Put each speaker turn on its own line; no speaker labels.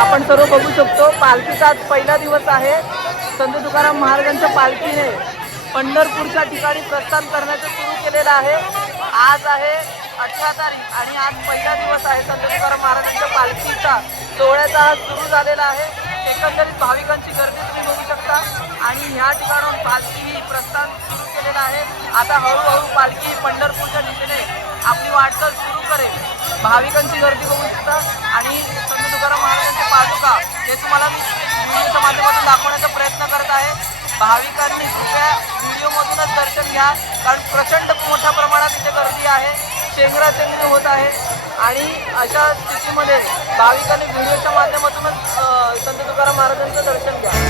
आपण सर्व बघू शकतो पालखीचा आज पहिला दिवस आहे. संत तुकाराम महाराजांच्या पालखीने पंढरपूरच्या ठिकाणी प्रस्थान करण्याचं सुरू केलेलं आहे. आज आहे अठरा तारीख आणि आज पहिला दिवस आहे संत तुकाराम महाराजांच्या पालखीचा. सोहळ्याचा आज सुरू झालेला आहे. एकंदरीत भाविकांची गर्दी तुम्ही बघू शकता. आणि ह्या ठिकाणाहून पालखी ही प्रस्थान सुरू केलेलं आहे. आता हळूहळू पालखी पंढरपूरच्या दिशेने आपली वाटचाल सुरू करेल. भाविकांची गर्दी बघू शकता. ते तुम्हाला मी व्हिडिओच्या माध्यमातून दाखवण्याचा प्रयत्न करत आहे. भाविकांनी कृपया व्हिडिओमधूनच दर्शन घ्या. कारण प्रचंड मोठ्या प्रमाणात इथे गर्दी आहे. चेंगराचेंगरी होत आहे. आणि अशा स्थितीमध्ये भाविकांनी व्हिडिओच्या माध्यमातूनच संत तुकाराम महाराजांचं दर्शन घ्या.